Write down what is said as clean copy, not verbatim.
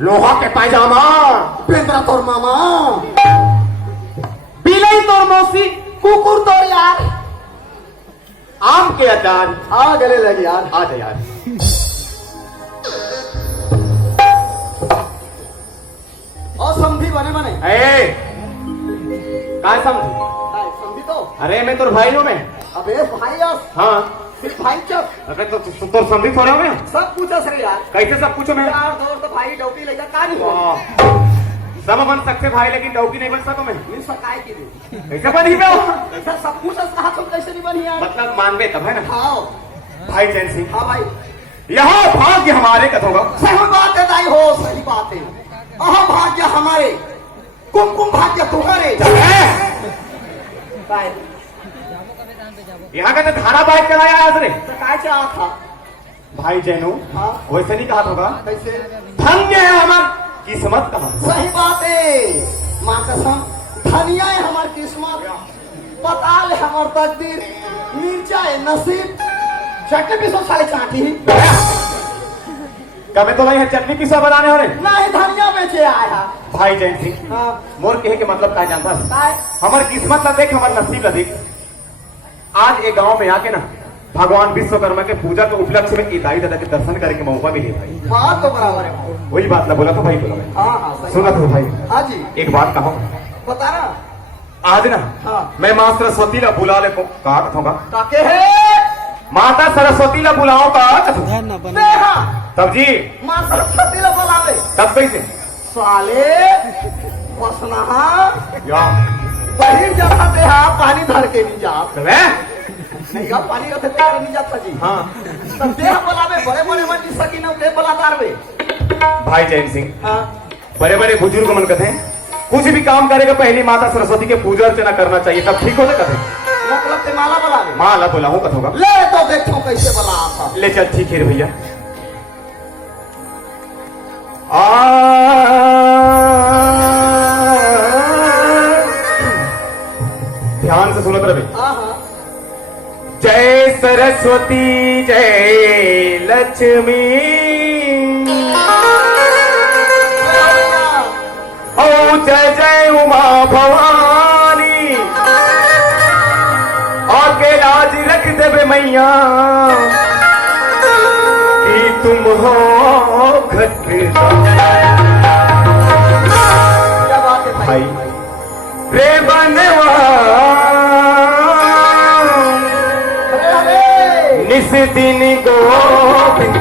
लोहा के पायजामा, पेंद्रा तोर मामा, बिलाई तोर मौसी, कुकुर तोर यार, आम के अचार। आ गले लगी यार, आ जा यार। और समझी बने बने ए, काय समझी? समझी तो अरे मैं तोर भाई हूँ मैं। अबे भाई हाँ सिर्फ भाई चक अरे तो तोर समझी थोड़े हो मैं। सब पूछा सर यार, कैसे सब पूछो मैं? यार दोस्त भाई डोटी लेगा का नहीं हुआ? वाह। सब बन सकते भाई लेकिन डौकी नहीं बन सको मैं। मिल सकाय की नहीं कैसे बनी मैं? ऐसा सब पूछा कहा तुम कैसे नहीं बनी यार? मतलब मानवे तब है ना। हाँ भाई चैन सिंह, हाँ भाई, यहाँ भाग्य हमारे कथ होगा। सही बात है दाई हो, सही बात है। अहम भाग्य हमारे, कुमकुम भाग्य तुम्हारे। भाई यहाँ का तो धारावाहिक कराया आज रे। तो काय चाहा था? भाई जैनो, हाँ वैसे नहीं कहा होगा। कैसे? धन्य है हमार किस्मत कहा। सही बात है माँ कसम, धनिया है हमारी किस्मत, पताल है हमार तकदीर, मिर्चा है नसीब, चटनी पिसो साले चाटी। कभी तो भाई चटनी पिसा बनाने हो रहे। नहीं धनिया बेचे आया। भाई जैन सिंह, हाँ मोर कहे के मतलब क्या जानता है? काय? हमार किस्मत ला देख, हमार नसीब ला देख। आज एक गांव में आके ना भगवान विश्वकर्मा के पूजा के उपलक्ष्य में ईदाई दादा के दर्शन करने के मौका मिले भाई। हाँ तो बराबर है भाई। वही बात ला बोला तो भाई बोला मैं। हाँ हाँ सही सुना बात। तो भाई, हाँ जी एक बात कहो। बता ना। आज ना हाँ मैं माँ सरस्वती ला बुला ले को कहा कथूंगा। ताके है माता सरस्वती ला बुलाओ का देहा तब जी माँ सरस्वती ला बोलावे तब कैसे साले बसना या बहिर जाता देहा पानी धर के नहीं जा तबे नहीं का पानी रखे तेरे नहीं जाता जी। हाँ तब देह बोलावे बड़े बड़े मंडी सकी ना देह बोला वे। भाई जैन सिंह, हाँ बड़े बड़े बुजुर्ग मन कहते हैं कुछ भी काम करेगा पहले माता सरस्वती के पूजा अर्चना करना चाहिए तब ठीक हो जाए कहते। मतलब ते माला बोलावे। माँ ला बोला हूँ कथूंगा। ले तो देखो कैसे बोला था। ले चल ठीक है रे भैया। ध्यान से सुनत रहे। हाँ हाँ जय सरस्वती जय लक्ष्मी, ओ जय जय उमा भवानी, आके लाज रख देवे मैया कि तुम हो घट। क्या बात है भाई भाई? रे बनवा अरे अरे निस दिन गोविंद